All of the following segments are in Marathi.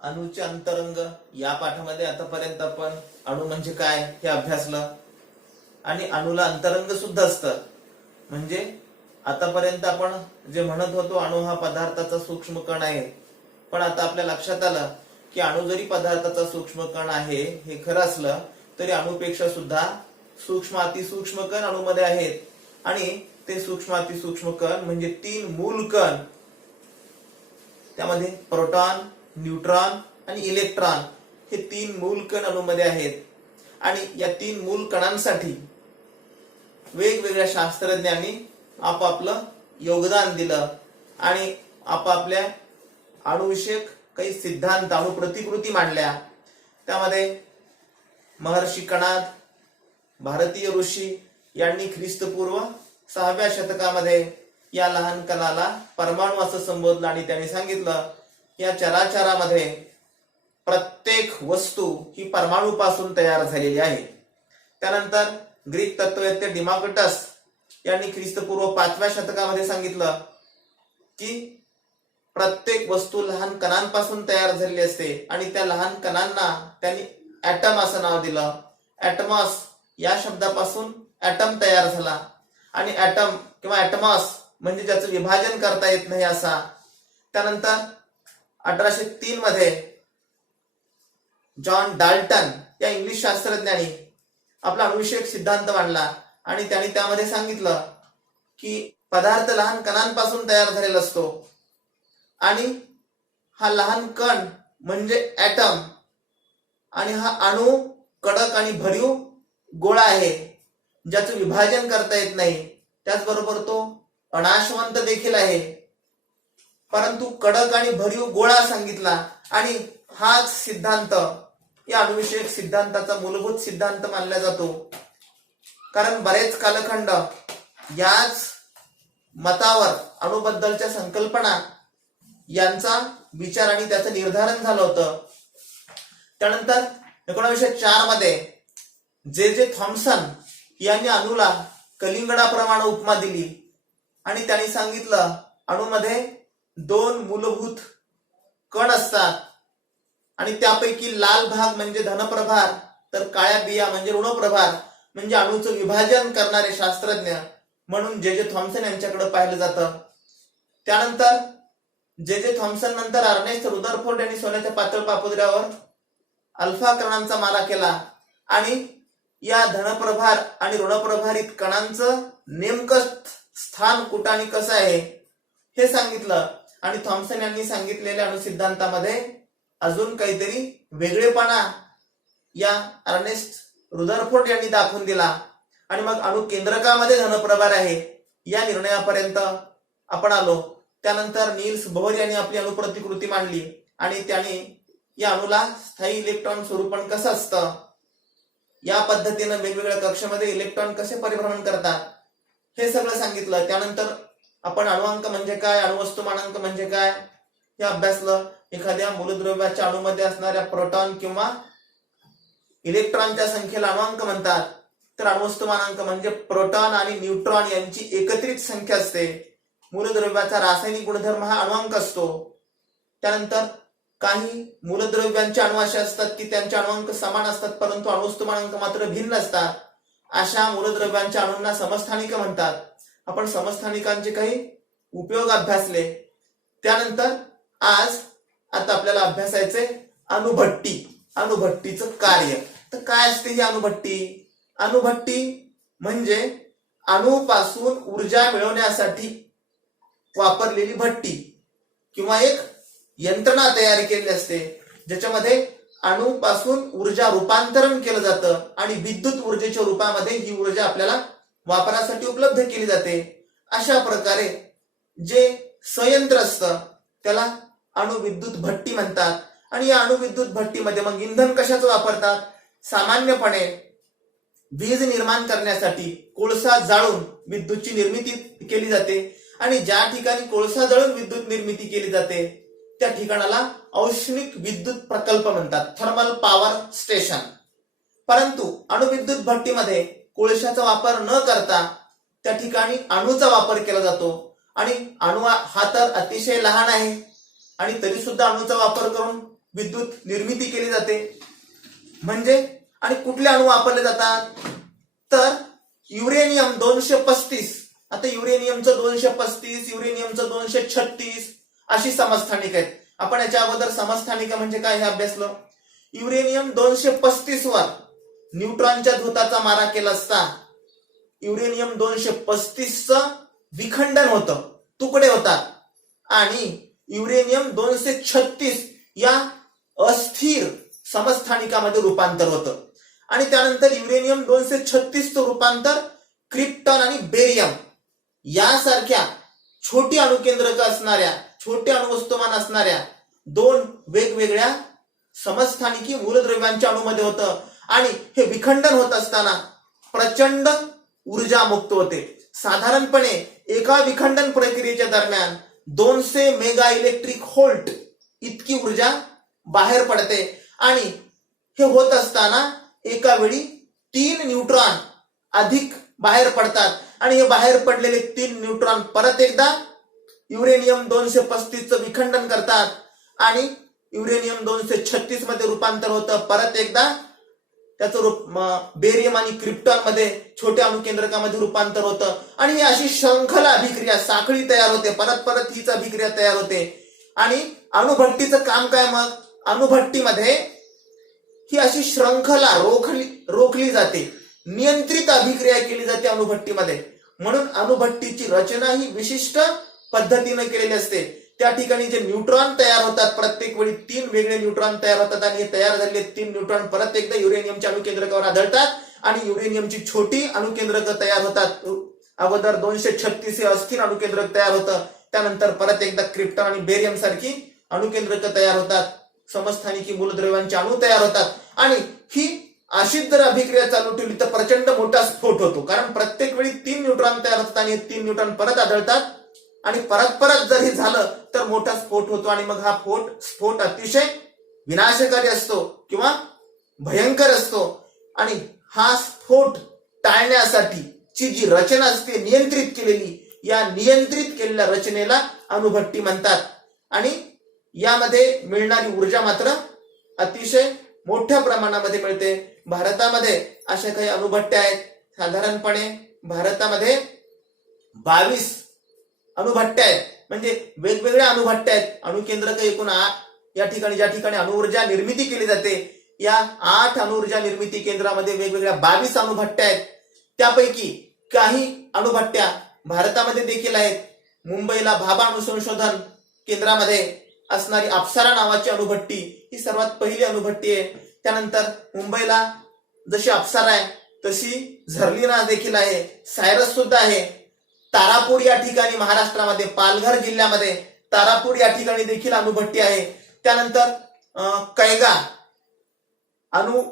अणूचे अंतरंग या पाठामध्ये आतापर्यंत आपण अणू म्हणजे काय हे अभ्यासलं आणि अणूला अंतरंग सुद्धा असतं. म्हणजे आतापर्यंत आपण जे म्हणत होतो अणू हा पदार्थाचा सूक्ष्म कण आहे, पण आता आपल्या लक्षात आलं की अणू जरी पदार्थाचा सूक्ष्म कण आहे हे खरं असलं तरी अणूपेक्षा सुद्धा सूक्ष्म अतिसूक्ष्म कण अणूमध्ये आहेत. आणि ते सूक्ष्म अतिसूक्ष्म कण म्हणजे 3 मूल कण, त्यामध्ये प्रोटॉन, न्यूट्रॉन आणि इलेक्ट्रॉन हे 3 मूल कण अणूमध्ये आहेत. आणि या 3 मूल कणांसाठी वेगवेगळ्या शास्त्रज्ञांनी आपापलं योगदान दिलं आणि आपापल्या अणुविषयक काही सिद्धांत अणु प्रतिकृती मांडल्या. त्यामध्ये महर्षी कणाद, भारतीय ऋषी यांनी ख्रिस्तपूर्व 6व्या शतकामध्ये या लहान कणाला परमाणु असं संबोधलं आणि त्यांनी सांगितलं या चराचरामध्ये प्रत्येक वस्तू ही परमाणुपासून तयार झालेली आहे. त्यानंतर ग्रीक तत्ववेत्ते डिमॉक्रिटस यांनी ख्रिस्तपूर्व 5व्या शतकामध्ये सांगितलं की प्रत्येक वस्तू लहान कणांपासून तयार झालेली असते आणि त्या लहान कणांना त्यांनी ॲटम असं नाव दिलं. ॲटमॉस या शब्दापासून ॲटम तयार झाला आणि ॲटम किंवा ॲटमॉस म्हणजे ज्याचं विभाजन करता येत नाही असा. त्यानंतर 1803 मध्ये जॉन डाल्टन या इंग्लिश शास्त्रज्ञांनी आपला अणुविषयक सिद्धांत मांडला आणि त्यांनी त्यामध्ये सांगितलं की पदार्थ लहान कणांपासून तयार झालेला असतो आणि हा लहान कण म्हणजे ॲटम आणि हा अणू कडक आणि भरीव गोळा आहे ज्याचं विभाजन करता येत नाही. त्याचबरोबर तो अनाशवंत देखील आहे, परंतु कडक आणि भरीव गोळा सांगितला आणि हाच सिद्धांत या अणुविषयक सिद्धांताचा मूलभूत सिद्धांत मानला जातो. कारण बरेच कालखंड याच मतावर अणुबद्दलच्या संकल्पना यांचा विचार आणि त्याचं निर्धारण झालं होतं. त्यानंतर 1904 मध्ये जे थॉम्सन यांनी अणूला कलिंगडाप्रमाणे उपमा दिली आणि त्यांनी सांगितलं अणूमध्ये 2 मूलभूत कण असतात आणि त्यापैकी लाल भाग म्हणजे धनप्रभार तर काळ्या बिया म्हणजे ऋणप्रभार, म्हणजे अणूचं विभाजन करणारे शास्त्रज्ञ म्हणून जे थॉम्सन यांच्याकडे पाहिलं जातं. त्यानंतर जे थॉम्सन नंतर अर्नेस्ट रुदरफोर्ड यांनी सोन्याच्या पातळ पापुद्र्यावर अल्फा कणांचा मारा केला आणि या धनप्रभार आणि ऋणप्रभारित कणांचं नेमकं स्थान कुठं आणि कसं आहे हे सांगितलं. आणि थॉम्सन यांनी सांगितलेल्या अणुसिद्धांतामध्ये अजून काहीतरी वेगळेपणा या अर्नेस्ट रुदरफोर्ड यांनी दाखवून दिला आणि मग अणु केंद्रकामध्ये धनप्रभार आहे या निर्णयापर्यंत आपण आलो. त्यानंतर नील्स बोहर यांनी आपली अणुप्रतिकृती मांडली आणि त्याने या अणुला स्थायी इलेक्ट्रॉन स्वरूपण कसं असतं, या पद्धतीनं वेगवेगळ्या कक्षेमध्ये इलेक्ट्रॉन कसे परिभ्रमण करतात हे सगळं सांगितलं. त्यानंतर आपण अणुअंक म्हणजे काय, अणुवस्तुमानांक म्हणजे काय हे अभ्यासलं. एखाद्या मूलद्रव्याच्या अणुमध्ये असणाऱ्या प्रोटॉन किंवा इलेक्ट्रॉनच्या संख्येला अणुअंक म्हणतात, तर अणुवस्तुमानांक म्हणजे प्रोटॉन आणि न्यूट्रॉन यांची एकत्रित संख्या असते. मूलद्रव्याचा रासायनिक गुणधर्म हा अणुअंक असतो. त्यानंतर काही मूलद्रव्यांचे अणु असे असतात की त्यांचे अणुअंक समान असतात परंतु अणुवस्तुमानांक मात्र भिन्न असतात. अशा मूलद्रव्यांच्या अणूंना समस्थानिक म्हणतात. आपण समस्थानिकांचे काही उपयोग अभ्यासले. त्यानंतर आता आपल्याला अभ्यासायचे अणुभट्टी. अणुभट्टीचं कार्य. तर काय असते ही अणुभट्टी? अणुभट्टी म्हणजे अणुपासून ऊर्जा मिळवण्यासाठी वापरलेली भट्टी किंवा एक यंत्रणा तयार केलेली असते ज्याच्यामध्ये अणुपासून ऊर्जा रूपांतरण केलं जातं आणि विद्युत ऊर्जेच्या रूपामध्ये ही ऊर्जा आपल्याला वापरासाठी उपलब्ध केली जाते. अशा प्रकारे जे संयंत्र असतं त्याला अणुविद्युत भट्टी म्हणतात. आणि या अणुविद्युत भट्टीमध्ये मग इंधन कशाचं वापरतात? सामान्यपणे वीज निर्माण करण्यासाठी कोळसा जाळून विद्युतची निर्मिती केली जाते आणि ज्या ठिकाणी कोळसा जाळून विद्युत निर्मिती केली जाते त्या ठिकाणाला औष्णिक विद्युत प्रकल्प म्हणतात, थर्मल पॉवर स्टेशन. परंतु अणुविद्युत भट्टीमध्ये कोळशाचा वापर न करता त्या ठिकाणी अणूचा वापर केला जातो आणि अणू हा तर अतिशय लहान आहे आणि तरी सुद्धा अणूचा वापर करून विद्युत निर्मिती केली जाते. म्हणजे आणि कुठले अणू वापरले जातात तर युरेनियम 235. आता युरेनियमचं 235, युरेनियमचं 236 अशी समस्थानिक आहेत. आपण याच्या अगोदर समस्थानिक म्हणजे काय हे अभ्यासलं. युरेनियम 235 वर न्यूट्रॉनच्या धूताचा मारा केला असता युरेनियम 235चं विखंडन होतं, तुकडे होतात आणि युरेनियम 236 या अस्थिर समस्थानिकामध्ये रूपांतर होतं. आणि त्यानंतर युरेनियम 236चं रूपांतर क्रिप्टॉन आणि बेरियम यासारख्या छोटी अणुकेंद्रक असणाऱ्या, छोटे अणुवस्तुमान असणाऱ्या दोन वेगवेगळ्या समस्थानिकी मूलद्रव्यांच्या अणूमध्ये होतं. आणि हे विखंडन होत असताना प्रचंड ऊर्जा मुक्त होते. साधारणपणे एका विखंडन प्रक्रियेच्या दरम्यान 200 मेगा इलेक्ट्रिक व्होल्ट इतकी ऊर्जा बाहेर पडते. आणि हे होत असताना एका वेळी 3 न्यूट्रॉन अधिक बाहेर पडतात आणि हे बाहेर पडलेले 3 न्यूट्रॉन परत एकदा युरेनियम 235चं विखंडन करतात आणि युरेनियम 236 मध्ये रूपांतर होतं. परत एकदा त्याचं रूप बेरियम आणि क्रिप्टॉन मध्ये छोट्या अणुकेंद्रकामध्ये रूपांतर होतं. आणि ही अशी शृंखला अभिक्रिया, साखळी तयार होते. परत परत हीच अभिक्रिया तयार होते. आणि अणुभट्टीचं काम काय मग, अणुभट्टीमध्ये ही अशी श्रंखला रोखली जाते, नियंत्रित अभिक्रिया केली जाते अणुभट्टीमध्ये. म्हणून अणुभट्टीची रचना ही विशिष्ट पद्धतीने केलेली असते. त्या ठिकाणी जे न्यूट्रॉन तयार होतात, प्रत्येक वेळी 3 वेगळे न्यूट्रॉन तयार होतात आणि हे तयार झालेले 3 न्यूट्रॉन परत एकदा युरेनियमच्या अणुकेंद्रकावर आढळतात आणि युरेनियमची छोटी अणुकेंद्रक तयार होतात. अगोदर 236 हे अस्थिर अणुकेंद्रक तयार होतं, त्यानंतर परत एकदा क्रिप्टॉन आणि बेरियम सारखी अणुकेंद्रक तयार होतात, समस्थानिकी मूलद्रव्यांचे अणू तयार होतात. आणि ही अशीच जर अभिक्रिया चालू ठेवली तर प्रचंड मोठा स्फोट होतो. कारण प्रत्येक वेळी 3 न्यूट्रॉन तयार होतात आणि हे 3 न्यूट्रॉन परत आढळतात आणि परत परत जर हे झालं तर मोठा स्फोट होतो. आणि मग हा स्फोट अतिशय विनाशकारी असतो किंवा भयंकर असतो. आणि हा स्फोट टाळण्यासाठी ची जी रचना असते नियंत्रित केलेली, या नियंत्रित केलेल्या रचनेला अणुभट्टी म्हणतात. आणि यामध्ये मिळणारी ऊर्जा मात्र अतिशय मोठ्या प्रमाणामध्ये मिळते. भारतामध्ये अशा काही अणुभट्ट्या आहेत. साधारणपणे भारतामध्ये 22 अणुभट्ट्या आहेत. म्हणजे वेगवेगळ्या अणुभट्ट्या आहेत. अणुकेंद्रक एकूण 8. या ठिकाणी ज्या ठिकाणी अणुऊर्जा निर्मिती केली जाते या 8 अणुऊर्जा निर्मिती केंद्रामध्ये वेगवेगळ्या 22 अणुभट्ट्या आहेत. त्यापैकी काही अणुभट्ट्या भारतामध्ये देखील आहेत. मुंबईला भाभा अणुसंशोधन केंद्रामध्ये असणारी अप्सरा नावाची अणुभट्टी ही सर्वात पहिली अणुभट्टी आहे. त्यानंतर मुंबईला जशी अप्सरा आहे तशी झर्लिना देखील आहे, सायरस सुद्धा आहे. तारापूर या ठिकाणी महाराष्ट्रामध्ये पालघर जिल्ह्यामध्ये तारापूर या ठिकाणी देखील अणुभट्टी आहे. त्यानंतर कैगा अणु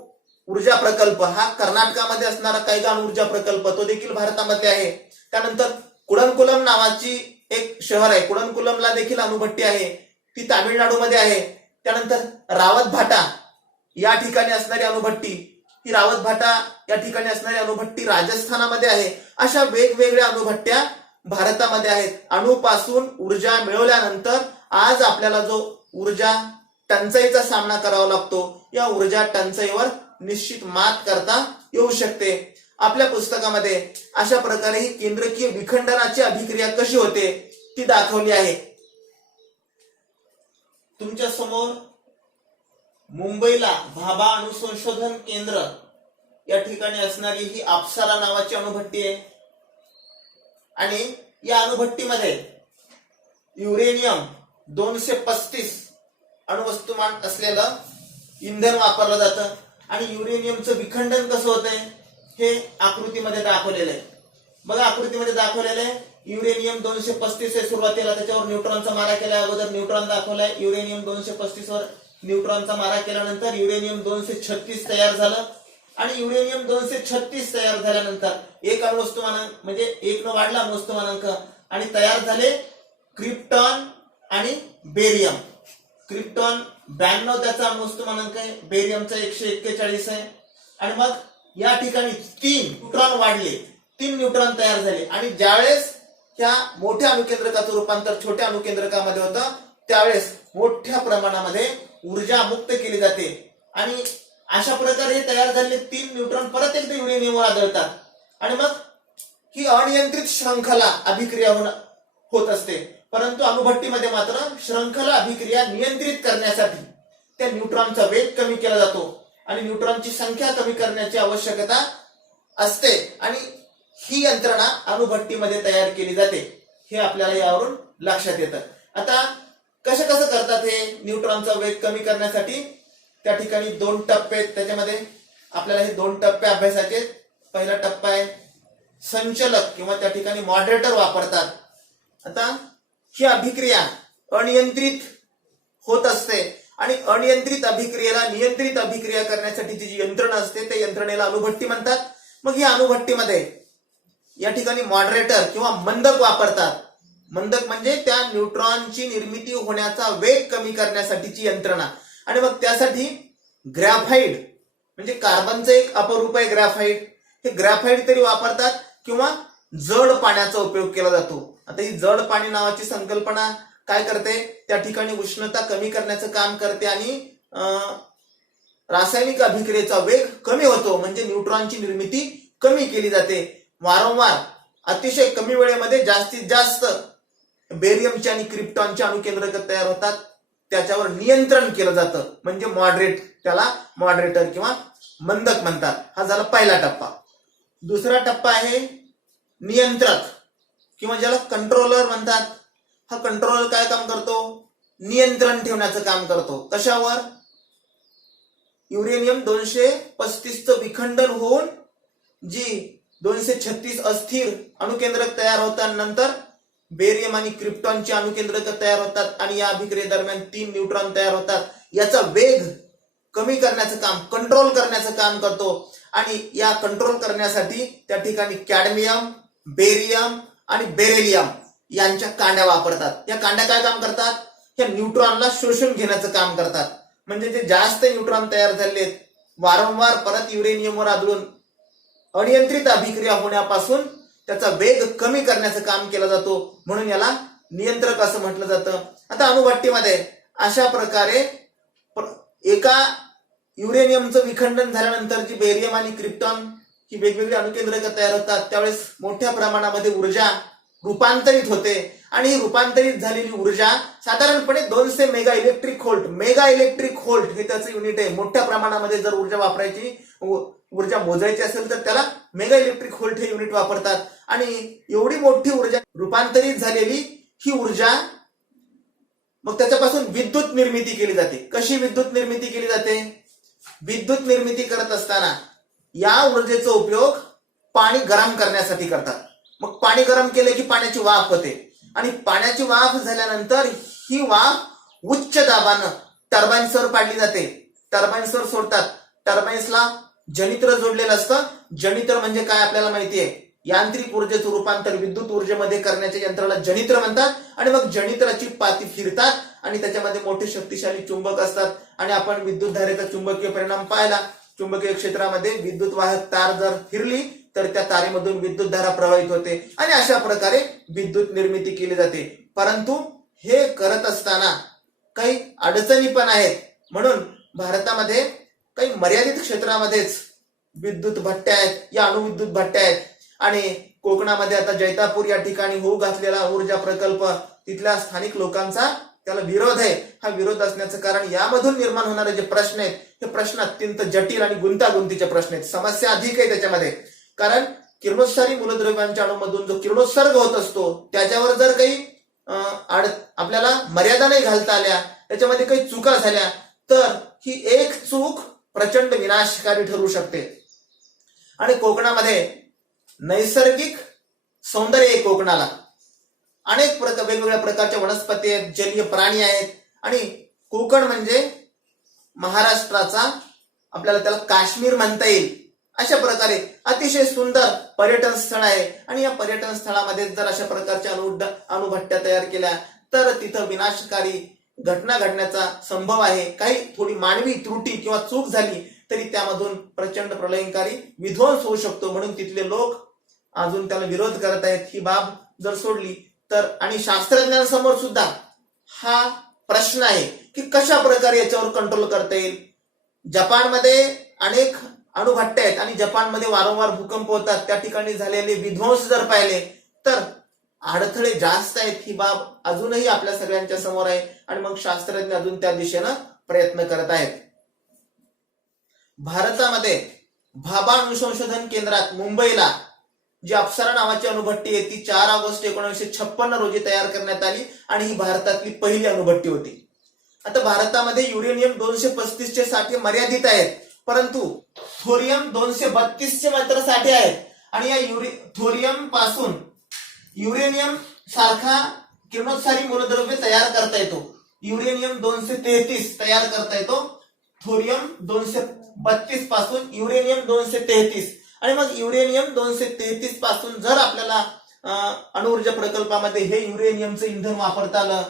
ऊर्जा प्रकल्प हा कर्नाटकामध्ये असणारा कैगा अणु ऊर्जा प्रकल्प तो देखील भारतामध्ये आहे. त्यानंतर कुडनकुलम नावाची एक शहर आहे, कुडनकुलमला देखील अणुभट्टी आहे, ती तामिळनाडूमध्ये आहे. त्यानंतर रावत भाटा या ठिकाणी असणारी अणुभट्टी, ही रावत भाटा या ठिकाणी असणारी अणुभट्टी राजस्थानामध्ये आहे. अशा वेगवेगळ्या अणुभट्ट्या भारतामध्ये आहेत. अणुपासून ऊर्जा मिळवल्यानंतर आज आपल्याला जो ऊर्जा टंचाईचा सामना करावा लागतो, या ऊर्जा टंचाईवर निश्चित मात करता येऊ शकते. आपल्या पुस्तकामध्ये अशा प्रकारे ही केंद्रकीय विखंडनाची अभिक्रिया कशी होते ती दाखवली आहे. तुमच्या समोर मुंबईला भाभा अणुसंशोधन केंद्र या ठिकाणी असणारी ही अप्सरा नावाची अणुभट्टी आहे. आणि या अणुभट्टीमध्ये युरेनियम 235 अणुवस्तुमान असलेलं इंधन वापरलं जातं. आणि युरेनियमचं विखंडन कसं होतंय हे आकृतीमध्ये दाखवलेलं आहे. बघा आकृतीमध्ये दाखवलेलं आहे युरेनियम 235 आहे सुरुवातीला, त्याच्यावर न्यूट्रॉनचा मारा केला. अगोदर न्यूट्रॉन दाखवलाय. युरेनियम 235 वर न्यूट्रॉनचा मारा केल्यानंतर युरेनियम 236 तयार झालं. आणि युरेनियम 236 तयार झाल्यानंतर एक अणुवस्तुमानांक म्हणजे 1 न वाढला अणुवस्तुमानांक आणि तयार झाले क्रिप्टॉन आणि बेरियम. क्रिप्टॉन 92 त्याचा अणुवस्तुमानांक आहे, बेरियमचा 141 आहे. आणि मग या ठिकाणी 3 न्यूट्रॉन वाढले, 3 न्यूट्रॉन तयार झाले. आणि ज्यावेळेस ह्या मोठ्या अणुकेंद्रकाचं रूपांतर छोट्या अणुकेंद्रकामध्ये होतं त्यावेळेस मोठ्या प्रमाणामध्ये ऊर्जा मुक्त केली जाते आणि अशा प्रकारे तयार झालेले 3 न्यूट्रॉन परत एकदा युरेनियमवर आदळतात आणि मग ही अनियंत्रित श्रंखला अभिक्रिया होत असते. परंतु अणुभट्टीमध्ये मात्र श्रंखला अभिक्रिया नियंत्रित करण्यासाठी त्या न्यूट्रॉनचा वेग कमी केला जातो आणि न्यूट्रॉनची संख्या कमी करण्याची आवश्यकता असते आणि ही यंत्रणा अणुभट्टीमध्ये तयार केली जाते. हे आपल्याला यावरून लक्षात येतं. आता कसं करतात हे न्यूट्रॉनचा वेग कमी करण्यासाठी? त्या ठिकाणी 2 टप्पे आहेत. त्याच्यामध्ये आपल्याला हे 2 टप्पे अभ्यासाचे. पहिला टप्पा आहे संचलक किंवा त्या ठिकाणी मॉडरेटर वापरतात. आता ही अभिक्रिया अनियंत्रित होत असते आणि अनियंत्रित अभिक्रियेला नियंत्रित अभिक्रिया करण्यासाठीची जी यंत्रणा असते त्या यंत्रणेला अणुभट्टी म्हणतात. मग या अणुभट्टीमध्ये या ठिकाणी मॉडरेटर किंवा मंदक वापरतात. मंदक म्हणजे त्या न्यूट्रॉनची निर्मिती होण्याचा वेग कमी करण्यासाठीची यंत्रणा. आणि मग त्यासाठी ग्रॅफाइट म्हणजे कार्बनचं एक अपरूप आहे ग्रॅफाइट. हे ग्रॅफाइट तरी वापरतात किंवा जड पाण्याचा उपयोग केला जातो. आता ही जड पाणी नावाची संकल्पना काय करते? त्या ठिकाणी उष्णता कमी करण्याचं काम करते आणि रासायनिक अभिक्रियेचा वेग कमी होतो म्हणजे न्यूट्रॉनची निर्मिती कमी केली जाते. वारंवार अतिशय कमी वेळेमध्ये जास्तीत जास्त बेरियमचे आणि क्रिप्टॉनचे अणुकेंद्रक तयार होतात. त्याच्यावर नियंत्रण केलं जातं म्हणजे मॉडरेट, त्याला मॉडरेटर किंवा मंदक म्हणतात. हा झाला पहिला टप्पा. दुसरा टप्पा आहे नियंत्रक किंवा ज्याला कंट्रोलर म्हणतात. हा कंट्रोलर काय काम करतो? नियंत्रण ठेवण्याचं काम करतो. कशावर? युरेनियम 235चं विखंडन होऊन जी 236 अस्थिर अणुकेंद्रक तयार होतात, नंतर बेरियम आणि क्रिप्टॉनची अणुकेंद्रक तयार होतात आणि या अभिक्रियेदरम्यान 3 न्यूट्रॉन तयार होतात. याचा वेग कमी करण्याचं काम, कंट्रोल करण्याचं काम करतो आणि या कंट्रोल करण्यासाठी त्या ठिकाणी कॅडमियम, बेरियम आणि बेरिलियम यांच्या कांड्या वापरतात. या कांड्या काय काम करतात? या न्यूट्रॉनला शोषून घेण्याचं काम करतात. म्हणजे जे जास्त न्यूट्रॉन तयार झालेत वारंवार परत युरेनियमवर आदळून अनियंत्रित अभिक्रिया होण्यापासून त्याचा वेग कमी करण्याचं काम केलं जातो म्हणून याला नियंत्रक असं म्हटलं जातं. आता अणुभट्टीमध्ये अशा प्रकारे एका युरेनियमचं विखंडन झाल्यानंतर जी बेरियम आणि क्रिप्टॉन ही वेगवेगळी अणुकेंद्रक तयार होतात त्यावेळेस मोठ्या प्रमाणामध्ये ऊर्जा रूपांतरित होते आणि ही रूपांतरित झालेली ऊर्जा साधारणपणे 200 mega electric volt. Mega electric volt हे त्याचं युनिट आहे. मोठ्या प्रमाणामध्ये जर ऊर्जा वापरायची, ऊर्जा मोजायची असेल तर त्याला मेगा इलेक्ट्रिक व्होल्ट हे युनिट वापरतात आणि एवढी मोठी ऊर्जा रूपांतरित झालेली ही ऊर्जा मग त्याच्यापासून विद्युत निर्मिती केली जाते. कशी विद्युत निर्मिती केली जाते? विद्युत निर्मिती करत असताना या ऊर्जेचा उपयोग पाणी गरम करण्यासाठी करतात. मग पाणी गरम केले की पाण्याची वाफ होते आणि पाण्याची वाफ झाल्यानंतर ही वाफ उच्च दाबानं टर्बाइन्सवर पाडली जाते. टर्बाइन्सवर सोडतात. टर्बाइन्सला जनित्र जोडलेलं असतं. जनित्र म्हणजे काय आपल्याला माहितीये? यांत्रिक ऊर्जेचं रूपांतर विद्युत ऊर्जेमध्ये करण्याच्या यंत्राला जनित्र म्हणतात. आणि मग जनित्राची पाती फिरतात आणि त्याच्यामध्ये मोठे शक्तिशाली चुंबक असतात आणि आपण विद्युत धारेचा चुंबकीय परिणाम पाहिला. चुंबकीय क्षेत्रामध्ये विद्युत वाहक तार जर फिरली तर त्या तारेमधून विद्युत धारा प्रवाहित होते आणि अशा प्रकारे विद्युत निर्मिती केली जाते. परंतु हे करत असताना काही अडचणी पण आहेत. म्हणून भारतामध्ये काही मर्यादित क्षेत्रामध्येच विद्युत भट्ट्या आहेत, या अणुविद्युत भट्ट्या आहेत आणि कोकणामध्ये आता जैतापूर या ठिकाणी होऊ घातलेला ऊर्जा प्रकल्प तिथल्या स्थानिक लोकांचा त्याला विरोध आहे. हा विरोध असण्याचं कारण यामधून निर्माण होणारे जे प्रश्न आहेत हे प्रश्न अत्यंत जटिल आणि गुंतागुंतीचे प्रश्न आहेत. समस्या अधिक आहे त्याच्यामध्ये. कारण किरणोत्सारी मूलद्रव्यांच्या अणूमधून जो किरणोत्सर्ग होत असतो त्याच्यावर जर काही आपल्याला मर्यादा नाही घालता आल्या, त्याच्यामध्ये काही चुका झाल्या तर ही एक चूक प्रचंड विनाशकारी ठरू शकते. आणि कोकणामध्ये नैसर्गिक सौंदर्य आहे. कोकणाला अनेक वेगवेगळ्या प्रकारच्या वनस्पती आहेत, जलीय प्राणी आहेत आणि कोकण म्हणजे महाराष्ट्राचा, आपल्याला त्याला काश्मीर म्हणता येईल, अशा प्रकारे अतिशय सुंदर पर्यटन स्थळ आहे. आणि या पर्यटन स्थळामध्ये जर अशा प्रकारच्या अणुभट्ट्या तयार केल्या तर तिथं विनाशकारी घटना घडण्याचा संभव आहे. काही थोडी मानवी त्रुटी किंवा चूक झाली तरी त्यामधून प्रचंड प्रलयंकारी विध्वंस होऊ शकतो. म्हणून तिथले लोक अजून त्याला विरोध करत आहेत. ही बाब जर सोडली तर आणि शास्त्रज्ञांसमोर सुद्धा हा प्रश्न आहे की कशा प्रकारे याच्यावर कंट्रोल करता येईल. जपानमध्ये अनेक अणुभट्टे आहेत आणि जपानमध्ये वारंवार भूकंप होतात. त्या ठिकाणी झालेले विध्वंस जर पाहिले तर अडथळे जास्त आहेत. ही बाब अजूनही आपल्या सगळ्यांच्या समोर आहे आणि मग शास्त्रज्ञ अजून त्या दिशेनं प्रयत्न करत आहेत. भारतामध्ये भाभा अणुसंशोधन केंद्रात मुंबईला जी अप्सरा नावाची अणुभट्टी आहे ती 4 ऑगस्ट 1956 रोजी तयार करण्यात आली आणि ही भारतातली पहिली अणुभट्टी होती. आता भारतामध्ये युरेनियम 235 चे साठे मर्यादित आहेत, परंतु थोरियम 232 चे मात्र साठे आहेत आणि या थोरियम पासून युरेनियम सारखा किरणोत्सारी मूलद्रव्य तयार करता येतो. युरेनियम 233 तयार करता येतो थोरियम 232 पासून युरेनियम 233. आणि मग युरेनियम 233 पासून जर आपल्याला अणुऊर्जा प्रकल्पामध्ये हे युरेनियमचं इंधन वापरता आलं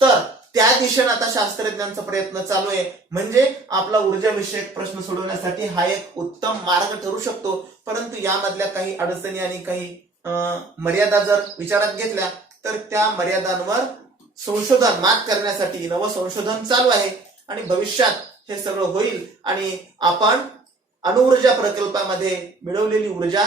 तर त्या दिशेने आता शास्त्रज्ञांचा प्रयत्न चालू आहे. म्हणजे आपला ऊर्जा विषयक प्रश्न सोडवण्यासाठी हा एक उत्तम मार्ग ठरू शकतो. परंतु यामधल्या काही अडचणी आणि काही मर्यादा जर विचारात घेतल्या तर त्या मर्यादांवर संशोधन मात करण्यासाठी नवं संशोधन चालू आहे आणि भविष्यात हे सगळं होईल आणि आपण अणुऊर्जा प्रकल्पामध्ये मिळवलेली ऊर्जा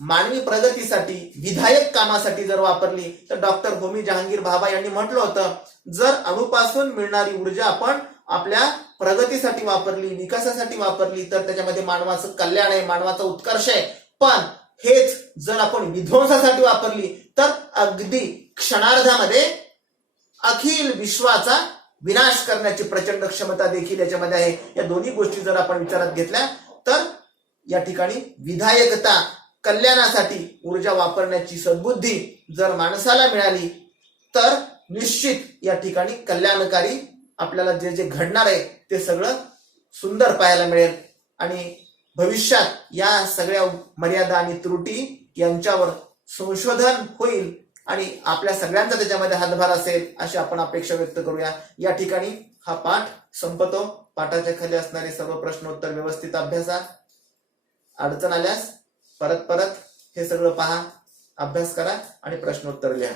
मानवी प्रगतीसाठी विधायक कामासाठी जर वापरली तर डॉक्टर होमी जहांगीर भाभा यांनी म्हटलं होतं, जर अणुपासून मिळणारी ऊर्जा आपण आपल्या प्रगतीसाठी वापरली, विकासासाठी वापरली तर त्याच्यामध्ये मानवाचं कल्याण आहे, मानवाचा उत्कर्ष आहे. पण हेच जर आपण विध्वंसासाठी वापरली तर अगदी क्षणार्धामध्ये अखिल विश्वाचा विनाश करण्याची प्रचंड क्षमता देखील याच्यामध्ये आहे. या दोन्ही गोष्टी जर आपण विचारात घेतल्या तर या ठिकाणी विधायकता, कल्याणासाठी ऊर्जा वापरण्याची सद्बुद्धी जर माणसाला मिळाली तर निश्चित या ठिकाणी कल्याणकारी आपल्याला जे जे घडणार आहे ते सगळं सुंदर पाहायला मिळेल आणि भविष्यात या सगळ्या मर्यादा आणि त्रुटी यांच्यावर संशोधन होईल आणि आपल्या सगळ्यांचा त्याच्यामध्ये हातभार असेल अशी आपण अपेक्षा व्यक्त करूया. या ठिकाणी हा पाठ संपतो. पाठाच्या खाली असणारे सर्व प्रश्नोत्तर व्यवस्थित अभ्यासा. अडचण आल्यास परत हे सगळं पहा, अभ्यास करा आणि प्रश्नोत्तर लिहा.